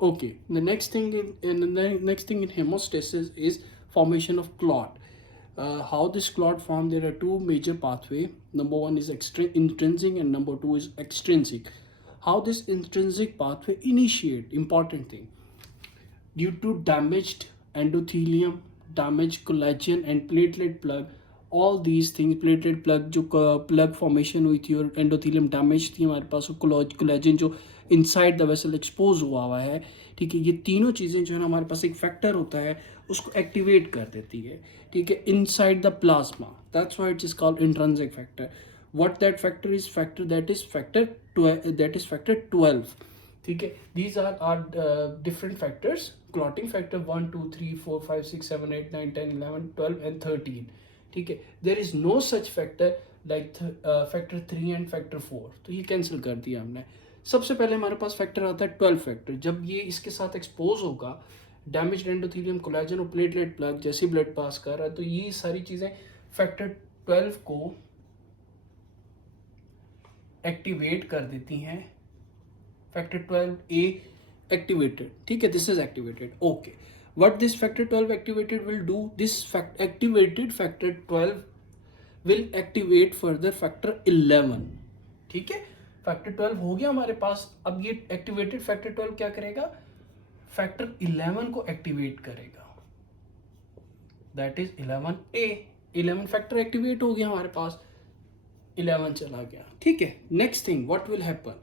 Okay, the next thing in hemostasis is formation of clot. How this clot form? There are two major pathway. Number one is intrinsic, and number two is extrinsic. How this intrinsic pathway initiate? Important thing, due to damaged endothelium, damaged collagen and platelet plug. All these things, platelet plug जो plug formation हुई थी और endothelium damage थी हमारे पास, collagen जो inside the vessel expose हुआ है, ठीक है, ये तीनों चीज़ें जो है ना हमारे पास एक फैक्टर होता है उसको एक्टिवेट कर देती है, ठीक है, inside the plasma. That's why it is called intrinsic factor. what that factor is? Factor that is factor 12, that is factor 12. ठीक है, these are different factors. Clotting factor 1 2 3 4 5 6 7 8 9 10 11 12 and 13. ठीक है, there is no such factor like factor 3 and factor 4. तो ये cancel कर दिया हमने. सबसे पहले हमारे पास फैक्टर आता है 12 फैक्टर. जब ये इसके साथ एक्सपोज होगा, डैमेज एंडोथेलियम, कोलेजन और प्लेटलेट प्लग, जैसे ब्लड पास कर रहा है, तो ये सारी चीज़ें फैक्टर 12 को एक्टिवेट कर देती हैं. फैक्टर 12A activated, ठीक है, this is activated. Okay, what this factor 12 activated will do? This activated factor 12 will activate further factor 11. ठीक है, फैक्टर 12 हो गया हमारे पास. अब ये एक्टिवेटेड फैक्टर 12 क्या करेगा? फैक्टर 11 को एक्टिवेट करेगा. That is 11A. 11 factor activate हो गया हमारे पास, 11 चला गया. ठीक है, next thing what will happen?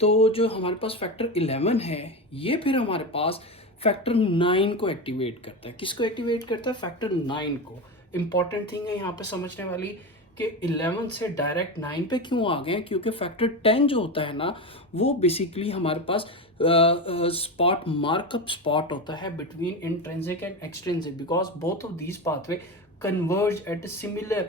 तो जो हमारे पास फैक्टर 11 है, ये फिर हमारे पास फैक्टर 9 को एक्टिवेट करता है. किसको एक्टिवेट करता है? फैक्टर 9 को. इंपॉर्टेंट थिंग है यहाँ पे समझने वाली कि 11 से डायरेक्ट 9 पे क्यों आ गए? क्योंकि फैक्टर 10 जो होता है ना, वो बेसिकली हमारे पास स्पॉट, मार्कअप स्पॉट होता है between intrinsic and extrinsic, because both of these pathway converge eight similar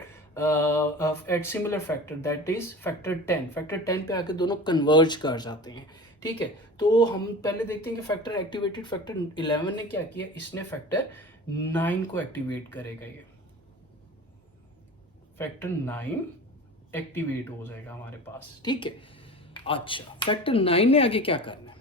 factor, that is factor 10. Factor 10 पे आके दोनों कन्वर्ज कर जाते हैं. ठीक है, तो हम पहले देखते हैं कि फैक्टर एक्टिवेटेड फैक्टर 11 ने क्या किया. इसने फैक्टर 9 को एक्टिवेट करेगा. ये फैक्टर 9 एक्टिवेट हो जाएगा हमारे पास. ठीक है, अच्छा, फैक्टर 9 ने आगे क्या करना है?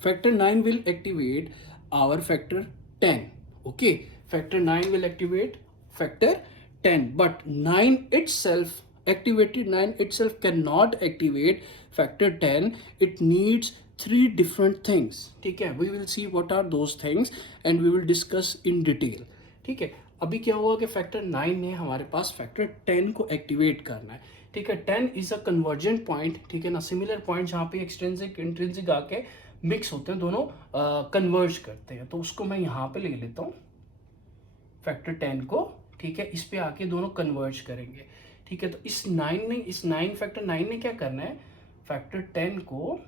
Factor 9 will activate our factor 10. Okay, factor 9 will activate factor 10, but 9 itself, activated 9 itself cannot activate factor 10. It needs 3 different things. ठीक है, we will see what are those things and we will discuss in detail. ठीक है, अभी क्या हुआ कि factor 9 ने हमारे पास फैक्टर 10 को एक्टिवेट करना है. ठीक है, 10 इज अ कन्वर्जेंट पॉइंट. ठीक है ना, सिमिलर पॉइंट जहाँ पे एक्सट्रिंसिक इंट्रिंसिक आके मिक्स होते हैं, दोनों कन्वर्ज करते हैं. तो उसको मैं यहाँ पे ले लेता हूँ फैक्टर 10 को. ठीक है, इस पे आके दोनों कन्वर्ज करेंगे. ठीक है, तो इस 9 फैक्टर 9 ने क्या करना है? फैक्टर 10 को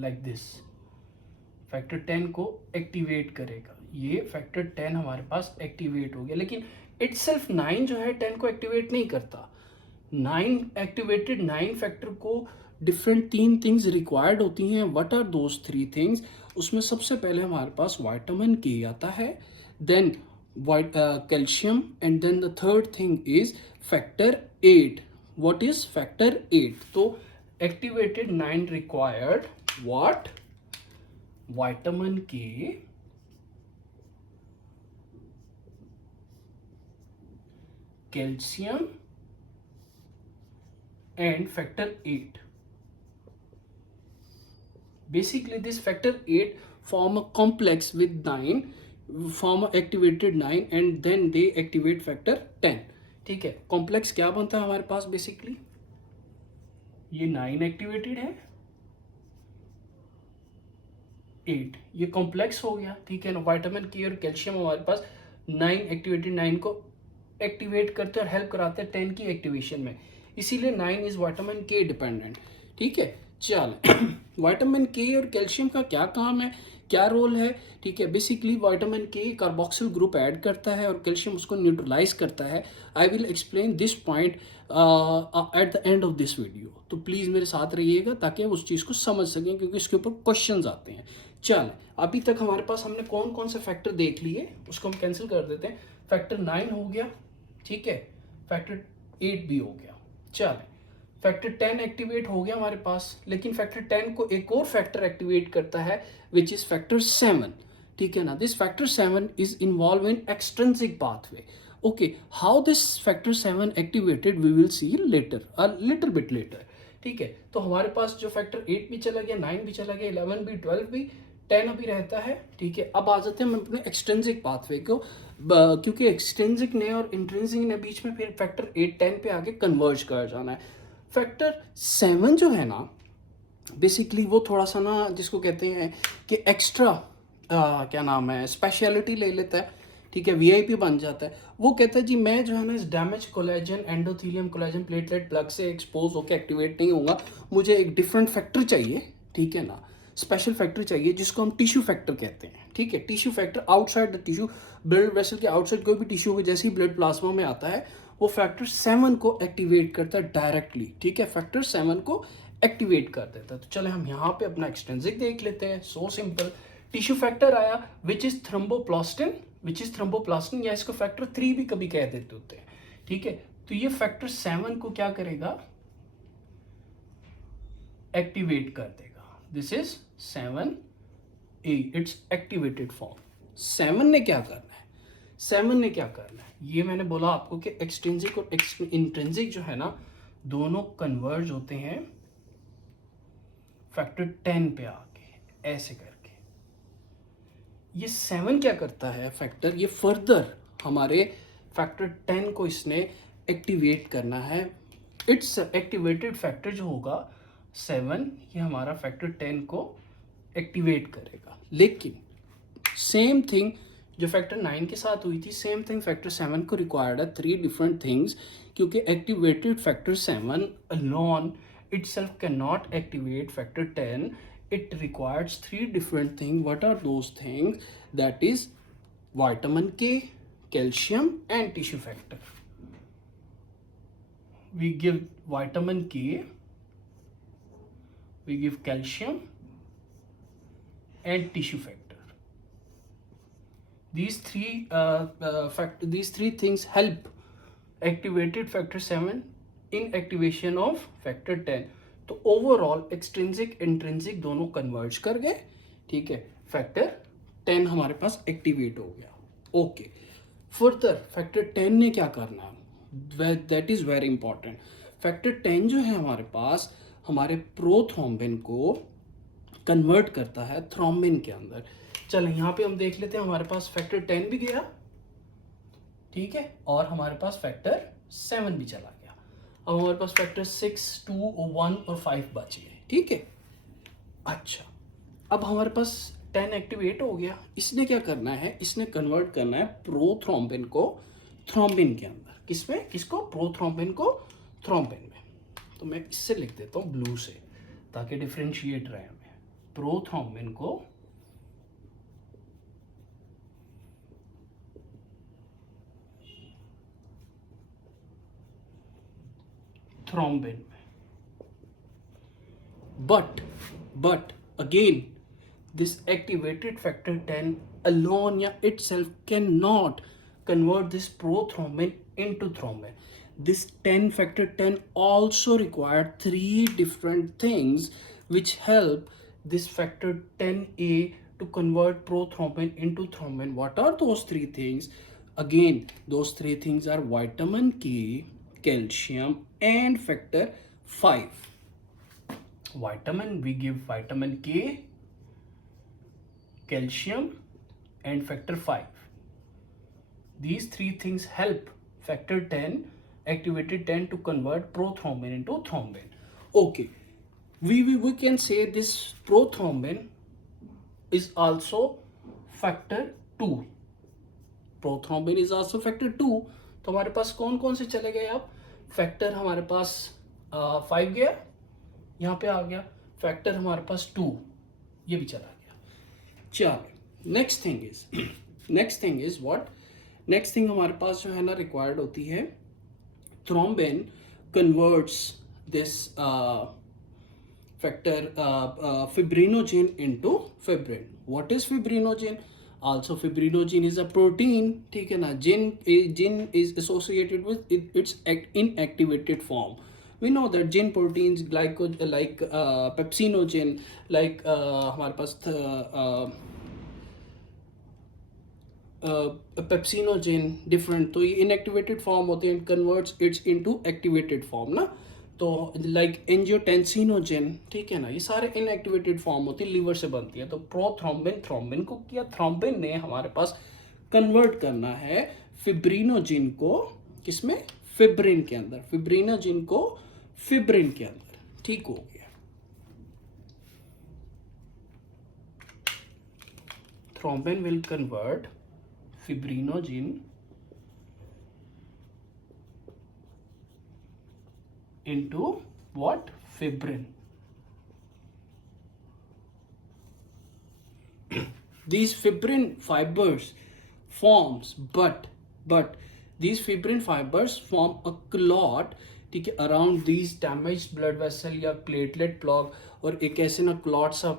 लाइक दिस, फैक्टर 10 को एक्टिवेट करेगा. ये फैक्टर 10 हमारे पास एक्टिवेट हो गया, लेकिन इटसेल्फ 9 जो है 10 को एक्टिवेट नहीं करता. 9 एक्टिवेटेड 9 फैक्टर को डिफरेंट 3 थिंग्स रिक्वायर्ड होती हैं. What are those 3 things? उसमें सबसे पहले हमारे पास विटामिन के आता है, then calcium, and then the third thing is factor 8. What is factor 8? So activated 9 required what? Vitamin K, calcium and factor 8. Basically this factor 8 form a complex with 9, form activated 9 and then they activate factor 10. ठीक है, complex क्या बनता है हमारे पास? Basically ये 9 activated है, 8 ये complex हो गया. ठीक है ना, विटामिन के और कैल्शियम हमारे पास 9 एक्टिवेटेड 9 को एक्टिवेट करते और हेल्प कराते हैं 10 की एक्टिवेशन में. इसीलिए 9 इज विटामिन के डिपेंडेंट. ठीक है, चल विटामिन के और कैल्शियम का क्या काम है, क्या रोल है? ठीक है, बेसिकली विटामिन के कार्बोक्सिल ग्रुप ऐड करता है और कैल्शियम उसको न्यूट्रलाइज करता है. I will explain this point at the end of this video. तो प्लीज़ मेरे साथ रहिएगा ताकि आप उस चीज़ को समझ सकें, क्योंकि इसके ऊपर क्वेश्चंस आते हैं. चल, अभी तक हमारे पास हमने कौन कौन से फैक्टर देख लिए, उसको हम कैंसिल कर देते हैं. फैक्टर 9 हो गया, ठीक है, फैक्टर 8 भी हो गया. चल, फैक्टर 10 एक्टिवेट हो गया हमारे पास, लेकिन फैक्टर 10 को एक और फैक्टर एक्टिवेट करता है विच इज फैक्टर 7, ठीक है ना. This factor 7 is involve in extrinsic pathway. Okay, how this factor 7 activated we will see later, a little bit later. ठीक है, तो हमारे पास जो फैक्टर 8 भी चला गया, 9 भी चला गया, 11 भी, 12 भी, 10 अभी रहता है. ठीक है, अब आ जाते हैं हम अपने एक्सट्रिंसिक पाथवे को, क्योंकि एक्सट्रिंसिक ने और इंट्रिंसिक ने बीच में फिर फैक्टर 8 10 पे आगे कन्वर्ज कर जाना है. फैक्टर 7 जो है ना, बेसिकली वो थोड़ा सा ना जिसको कहते हैं कि एक्स्ट्रा क्या नाम है, स्पेशलिटी ले लेता है. ठीक है, वीआईपी बन जाता है. वो कहता है जी मैं जो है ना इस damage collagen, endothelium collagen platelet plug से एक्सपोज होकर एक्टिवेट नहीं होगा, मुझे एक डिफरेंट फैक्टर चाहिए. ठीक है ना, स्पेशल फैक्टर चाहिए जिसको हम टिश्यू फैक्टर कहते हैं. ठीक है, tissue factor outside the tissue, blood vessel के आउटसाइड कोई भी टिश्यू हो, जैसे ही ब्लड प्लाज्मा में आता है वो फैक्टर 7 को एक्टिवेट करता है डायरेक्टली. ठीक है, फैक्टर 7 को एक्टिवेट कर देता है. तो चले हम यहाँ पे अपना एक्सटेंसिक देख लेते हैं. सो सिंपल, टिश्यू फैक्टर आया विच इज थ्रोम्बोप्लास्टिन, या इसको फैक्टर 3 भी कभी कह देते होते हैं. ठीक है, तो ये फैक्टर 7 को क्या करेगा, एक्टिवेट कर देगा. This is 7A, it's activated form. 7 ने क्या करना है, 7 ने क्या करना है, ये मैंने बोला आपको कि एक्सट्रिंसिक और इंट्रिंसिक जो है ना दोनों कन्वर्ज होते हैं फैक्टर 10 पे आके, ऐसे करके. ये 7 क्या करता है फैक्टर, ये फर्दर हमारे फैक्टर 10 को इसने एक्टिवेट करना है. इट्स एक्टिवेटेड फैक्टर जो होगा 7, ये हमारा फैक्टर 10 को एक्टिवेट करेगा. लेकिन सेम थिंग जो फैक्टर 9 के साथ हुई थी, सेम थिंग फैक्टर 7 को रिक्वायर्ड है. 3 डिफरेंट थिंग्स, क्योंकि activated factor 7 alone itself cannot activate factor 10. It requires 3 different things. What are those things? That is vitamin K, calcium and tissue factor. We give vitamin K, we give calcium and tissue factor. These three things help activated factor 7 in activation of factor 10. तो overall extrinsic intrinsic दोनों converge कर गए. ठीक है, factor 10 हमारे पास activate हो गया. Okay, further factor 10 ने क्या करना है, that is very important. Factor 10 जो है हमारे पास हमारे प्रोथ्रोम्बिन को कन्वर्ट करता है थ्रोम्बिन के अंदर. चलो यहाँ पे हम देख लेते हैं, हमारे पास फैक्टर 10 भी गया. ठीक है, और हमारे पास फैक्टर 7 भी चला गया. अब हमारे पास फैक्टर 6, 2, 1 और 5 बचे हैं. ठीक है, अच्छा, अब हमारे पास 10 एक्टिवेट हो गया. इसने क्या करना है, इसने कन्वर्ट करना है प्रोथ्रोम्बिन को थ्रोम्बिन के अंदर. किसमें, किसको, प्रोथ्रोम्बिन को थ्रोम्बिन में. तो मैं इससे लिख देता हूँ ब्लू से ताकि डिफ्रेंशिएट रहे हमें. प्रोथ्रोम्बिन को थ्रोम्बिन में. but again this activated factor 10 alone या itself cannot convert this prothrombin into thrombin. This 10 factor 10 also required 3 different things which help this factor 10A to convert prothrombin into thrombin. What are those 3 things? Again, those 3 things are vitamin K, calcium and factor 5. Vitamin, we give vitamin K, calcium and factor 5. These 3 things help factor 10, activated 10 to convert prothrombin into thrombin. Okay, we can say this prothrombin is also factor 2. Prothrombin is also factor 2. तो हमारे पास कौन कौन से चले गए. अब factor हमारे पास 5 गया, यहाँ पे आ गया. फैक्टर हमारे पास 2, ये भी चला गया. चलो, next thing is what, next thing हमारे पास जो है ना रिक्वायर्ड होती है, thrombin converts this factor fibrinogen into fibrin. What is fibrinogen? Also fibrinogen is a protein. ठीक है ना, gin is associated with its inactivated form. we know that gin proteins like pepsinogen, like हमारे पास pepsinogen different, तो ये inactivated form होते हैं, converts it's into activated form ना। तो लाइक एंजियोटेंसिनोजेन, ठीक है ना, ये सारे इनएक्टिवेटेड फॉर्म होती है, लीवर से बनती है। तो प्रोथ्रोम्बिन, थ्रोम्बिन को किया, थ्रोम्बिन ने हमारे पास कन्वर्ट करना है फिब्रिनोजिन को, किसमें, फिब्रिन के अंदर, फिब्रिनोजिन को फिब्रिन के अंदर, ठीक हो गया। Thrombin will convert fibrinogen into what? Fibrin. These fibrin fibers forms, but these fibrin fibers form a clot, ठीक है, around these damaged blood vessel या platelet clot, और एक ऐसे ना क्लॉट सा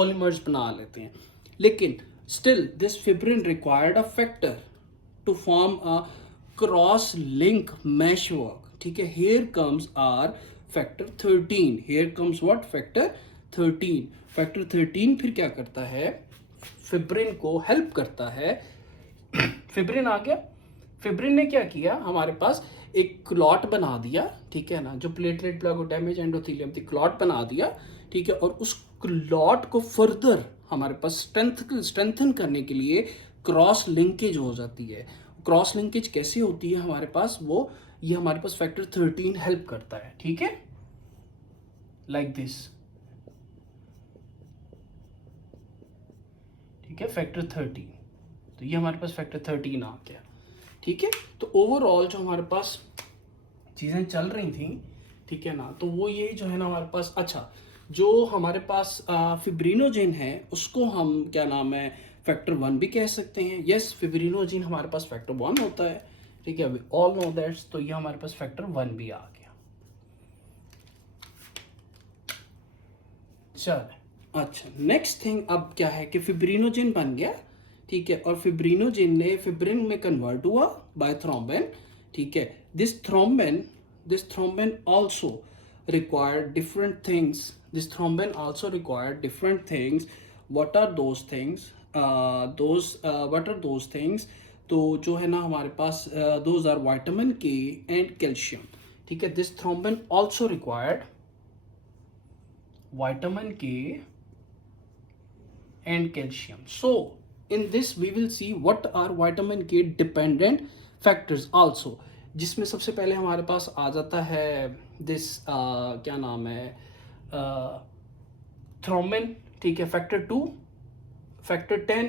polymers बना लेते हैं। लेकिन still this fibrin required a factor to form a cross link meshwork, ठीक है। Here comes our factor 13, here comes what? Factor 13। factor 13 फिर क्या करता है, फिब्रिन को हेल्प करता है। फिब्रिन आ गया, फिब्रिन ने क्या किया, हमारे पास एक क्लॉट बना दिया, ठीक है ना, जो प्लेटलेट प्लग डैमेज एंडोथेलियम थी, क्लॉट बना दिया, ठीक है। और उस क्लॉट को फर्दर हमारे पास स्ट्रेंथन करने के लिए क्रॉस लिंकेज हो जाती है। क्रॉस लिंकेज कैसी होती है हमारे पास, वो ये हमारे पास फैक्टर 13 हेल्प करता है, ठीक है, लाइक दिस, ठीक है, फैक्टर 13। तो ये हमारे पास फैक्टर 13 आ गया, ठीक है। तो ओवरऑल जो हमारे पास चीज़ें चल रही थी, ठीक है ना, तो वो ये जो है ना हमारे पास, अच्छा, जो हमारे पास फिब्रिनोजेन है उसको हम क्या नाम है, फैक्टर 1 भी कह सकते हैं। यस, फिब्रिनोजेन हमारे पास फैक्टर 1 होता है, ठीक है, वी ऑल नो दैट। तो ये हमारे पास फैक्टर 1 भी आ गया। चल, अच्छा, नेक्स्ट थिंग अब क्या है कि फिब्रिनोजेन बन गया, ठीक है, और फिब्रिनोजेन ने फिब्रिन में कन्वर्ट हुआ बाय थ्रोम्बिन, ठीक है। This thrombin also required different things, this thrombin also required different things. What are those things? What are those things? तो जो है ना हमारे पास those are vitamin K and calcium, ठीक है। this thrombin also required vitamin K and calcium. So in this we will see what are vitamin K dependent factors also, जिसमें सबसे पहले हमारे पास आ जाता है दिस क्या नाम है, थ्रोम्बिन, ठीक है, फैक्टर 2, फैक्टर 10,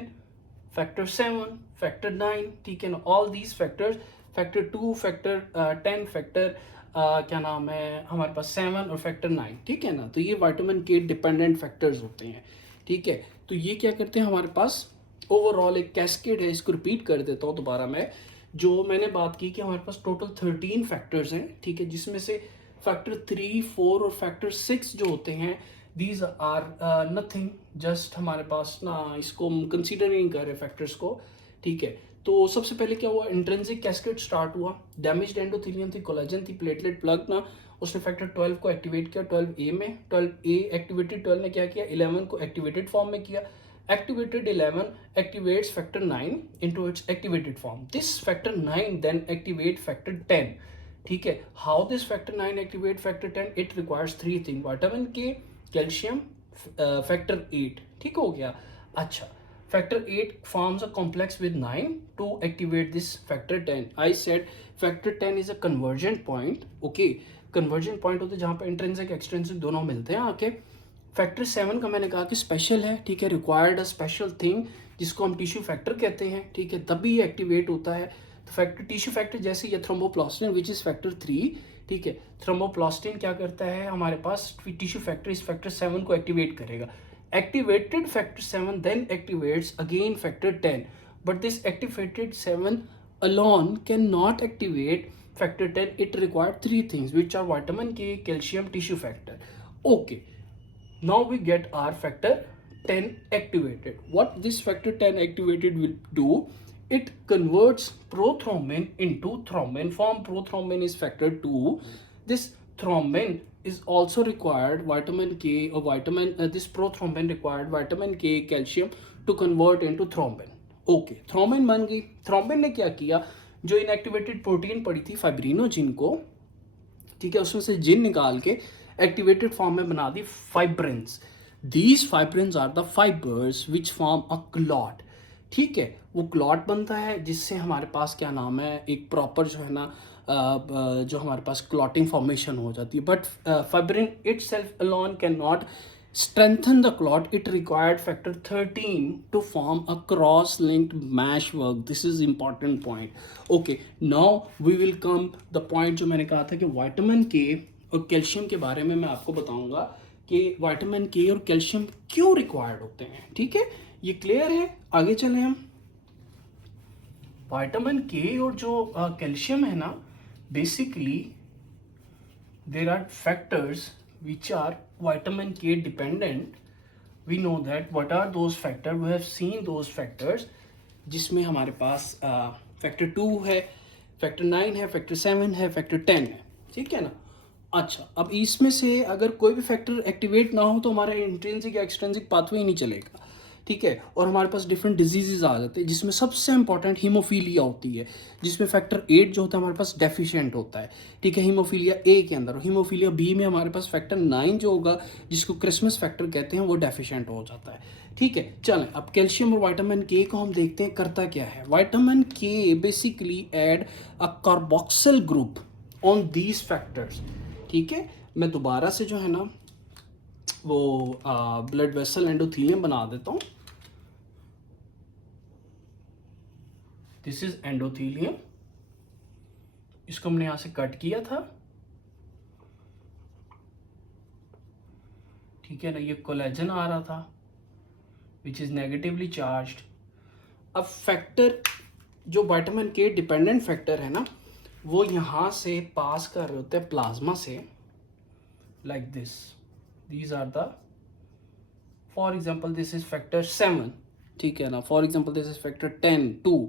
फैक्टर 7, फैक्टर 9, ठीक है ना, all these factors, factor 2, factor 10, factor क्या नाम है हमारे पास 7 और फैक्टर 9, ठीक है ना। तो ये विटामिन के डिपेंडेंट फैक्टर्स होते हैं, ठीक है। तो ये क्या करते हैं हमारे पास, ओवरऑल एक कैस्केड है, इसको रिपीट कर देता हूँ दोबारा मैं, जो मैंने बात की कि हमारे पास टोटल 13 फैक्टर्स हैं, ठीक है, जिसमें से फैक्टर 3, 4 और फैक्टर 6 जो होते हैं, दीज आर नथिंग, जस्ट हमारे पास ना इसको हम कंसीडर नहीं कर रहे फैक्टर्स को, ठीक है। तो सबसे पहले क्या हुआ, इंट्रिंसिक कैस्केड स्टार्ट हुआ, डैमेज्ड एंडोथेलियम थी, कोलेजन थी, प्लेटलेट प्लग ना, उसने फैक्टर 12 को एक्टिवेट किया 12A में, 12A एक्टिवेटेड, 12 ने क्या किया, 11 को एक्टिवेटेड फॉर्म में किया, activated 11 activates factor 9 into its activated form. This factor 9 then activate factor 10, ठीक है। How this factor 9 activate factor 10? It requires 3 things, vitamin K, calcium, factor 8, ठीक हो गया। अच्छा, factor 8 forms a complex with 9 to activate this factor 10. I said factor 10 is a convergent point, okay, convergent point होते हैं जहाँ पे intrinsic extrinsic दोनों मिलते हैं आके। फैक्टर 7 का मैंने कहा कि स्पेशल है, ठीक है, रिक्वायर्ड अ स्पेशल थिंग जिसको हम टिश्यू फैक्टर कहते हैं, ठीक है, तभी ये एक्टिवेट होता है। तो फैक्टर, टिश्यू फैक्टर जैसे ये थ्रोम्बोप्लास्टिन विच इज़ फैक्टर 3, ठीक है, थ्रोम्बोप्लास्टिन क्या करता है हमारे पास, टिश्यू फैक्टर इस फैक्टर 7 को एक्टिवेट करेगा। Activated factor 7 then activates again factor 10, but this activated 7 alone cannot activate factor 10. It required 3 things which are vitamin K, calcium, tissue factor. Okay, now we get our factor 10 activated. What this factor 10 activated will do, it converts prothrombin into thrombin form. Prothrombin is factor 2. This thrombin is also required vitamin K or this prothrombin required vitamin K, calcium to convert into thrombin. Okay thrombin बन गई. Thrombin ने क्या किया, जो inactivated protein पड़ी थी fibrinogen को, ठीक है, उसमें से जिन निकाल के एक्टिवेटेड फॉर्म में बना दी fibrins. These fibrins are the fibres which form a clot. ठीक है, वो क्लॉट बनता है जिससे हमारे पास क्या नाम है, एक प्रॉपर जो है ना जो हमारे पास क्लॉटिंग फॉर्मेशन हो जाती है. But fibrin it self alone can not strengthen the clot. It required factor 13 to form a cross-linked mesh work. This is important point. Okay, now we will come the point जो मैंने कहा था कि vitamin के और calcium के बारे में मैं आपको बताऊंगा कि विटामिन के और कैल्शियम क्यों रिक्वायर्ड होते हैं. ठीक है, ये क्लियर है. आगे चले हम. विटामिन के और जो कैल्शियम है ना, basically there are factors which are vitamin K dependent. We know that what are those factors, we have seen those factors जिसमें हमारे पास फैक्टर 2 है, फैक्टर 9 है, फैक्टर 7 है, फैक्टर 10 है. ठीक है ना. अच्छा, अब इसमें से अगर कोई भी फैक्टर एक्टिवेट ना हो तो हमारा इंट्रिंसिक या एक्सट्रिंसिक पाथवे ही नहीं चलेगा. ठीक है, और हमारे पास डिफरेंट डिजीजेज आ जाते हैं जिसमें सबसे इंपॉर्टेंट हीमोफीलिया होती है, जिसमें फैक्टर 8 जो होता है हमारे पास डेफिशिएंट होता है. ठीक है, हीमोफीलिया ए के अंदर. और हीमोफीलिया बी में हमारे पास फैक्टर 9 जो होगा, जिसको क्रिसमस फैक्टर कहते हैं, वो डेफिशिएंट हो जाता है. ठीक है, चलें अब कैल्शियम और विटामिन के को हम देखते हैं करता क्या है. विटामिन के basically add a carboxyl group on these factors. ठीक है, मैं दोबारा से जो है ना वो ब्लड वेसल एंडोथेलियम बना देता हूँ. This is endothelium. इसको हमने यहां से कट किया था. ठीक है ना, ये कोलेजन आ रहा था विच इज नेगेटिवली चार्ज्ड. अब फैक्टर जो विटामिन के डिपेंडेंट फैक्टर है ना, वो यहां से पास कर रहे होते हैं प्लाज्मा से, like this. These are the, for example this is factor 7. ठीक है ना, for example this is factor 10 2.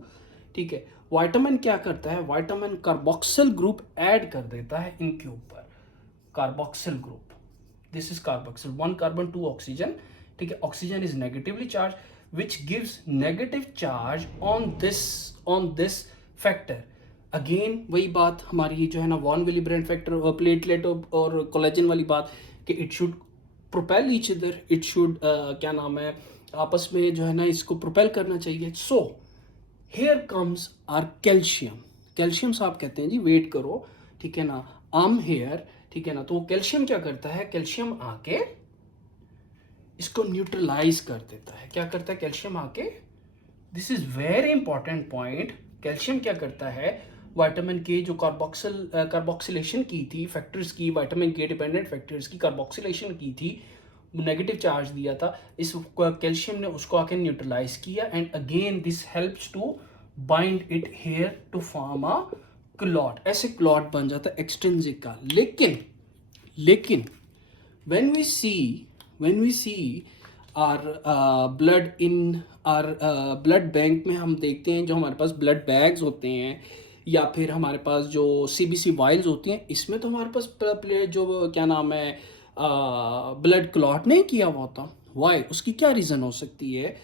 ठीक है, विटामिन क्या करता है, विटामिन कार्बोक्सिल ग्रुप ऐड कर देता है इनके ऊपर. Carboxyl group, this is carboxyl, 1 carbon 2 oxygen. ठीक है, oxygen is negatively charge which gives negative charge on this factor. Again वही बात हमारी जो है ना, वॉन विलिब्रेंट फैक्टर, प्लेटलेट और कोलेजन वाली बात कि it should propel each other, it should क्या नाम है, आपस में जो है ना इसको प्रोपेल करना चाहिए. So here comes our calcium. Calcium साहब कहते हैं जी वेट करो. ठीक है ना, आम हेयर. ठीक है ना, तो कैल्शियम क्या करता है, कैल्शियम आके इसको न्यूट्रलाइज कर देता है. क्या करता है कैल्शियम आके, this is very important point. Calcium क्या करता है, विटामिन के जो कार्बोक्सिलेशन की थी फैक्टर्स की, विटामिन के डिपेंडेंट फैक्टर्स की कार्बोक्सिलेशन की थी, नेगेटिव चार्ज दिया था, इस कैल्शियम ने उसको आके न्यूट्रलाइज किया. And again this helps to bind it here to form a clot. ऐसे क्लॉट बन जाता है एक्सट्रिंसिक का. लेकिन when we see our blood in our blood bank में हम देखते हैं, जो हमारे पास ब्लड बैग्स होते हैं या फिर हमारे पास जो सीबीसी वाइल्स होती हैं, इसमें तो हमारे पास जो क्या नाम है ब्लड क्लॉट नहीं किया हुआ होता. वाई, उसकी क्या रीज़न हो सकती है.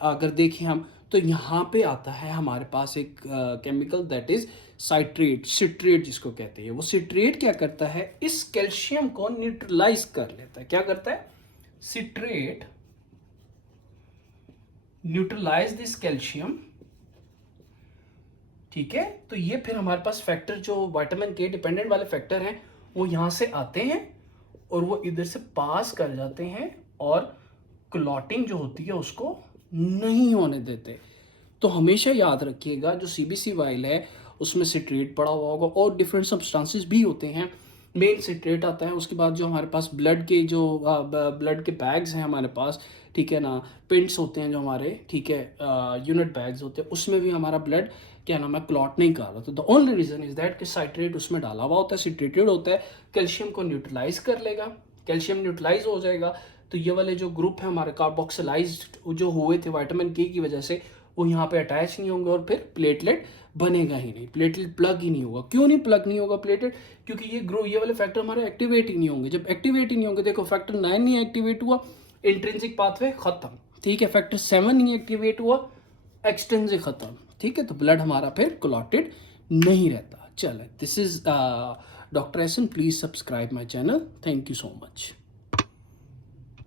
अगर देखें हम तो यहाँ पे आता है हमारे पास एक केमिकल दैट इज सिट्रेट जिसको कहते हैं. वो सिट्रेट क्या करता है, इस कैल्शियम को न्यूट्रलाइज कर लेता है. क्या करता है, सिट्रेट न्यूट्रलाइज दिस कैल्शियम. ठीक है, तो ये फिर हमारे पास फैक्टर जो विटामिन के डिपेंडेंट वाले फैक्टर हैं वो यहाँ से आते हैं और वो इधर से पास कर जाते हैं और क्लॉटिंग जो होती है उसको नहीं होने देते. तो हमेशा याद रखिएगा जो सीबीसी वाइल है उसमें सिट्रेट पड़ा हुआ होगा और डिफरेंट सब्सटेंसेस भी होते हैं. मेन सिट्रेट आता है, उसके बाद जो हमारे पास ब्लड के बैग्स हैं हमारे पास. ठीक है ना, पिंट्स होते हैं जो हमारे, ठीक है, यूनिट बैग्स होते हैं, उसमें भी हमारा ब्लड क्या नाम है क्लॉट नहीं कर रहा. तो the only reason is that कि साइट्रेट उसमें डाला हुआ होता है, सिट्रेटेड होता है, कैल्शियम को न्यूट्रलाइज कर लेगा. कैल्शियम न्यूट्रलाइज हो जाएगा तो ये वाले जो ग्रुप है हमारे कार्बोक्सिलाइज्ड जो हुए थे विटामिन के की वजह से, वो यहाँ पे अटैच नहीं होंगे और फिर प्लेटलेट बनेगा ही नहीं, प्लेटलेट प्लग ही नहीं होगा। क्यों नहीं प्लग नहीं होगा प्लेटलेट? क्योंकि ये वाले फैक्टर हमारे एक्टिवेट ही नहीं होंगे। जब एक्टिवेट ही नहीं होंगे, देखो फैक्टर 9 नहीं एक्टिवेट हुआ, इंट्रिंसिक पाथवे खत्म, ठीक है। फैक्टर 7 नहीं एक्टिवेट हुआ, एक्सट्रिंसिक खत्म, ठीक है। तो ब्लड हमारा फिर क्लॉटेड नहीं रहता। चलो, this is doctor essence, please subscribe my channel, thank you so much.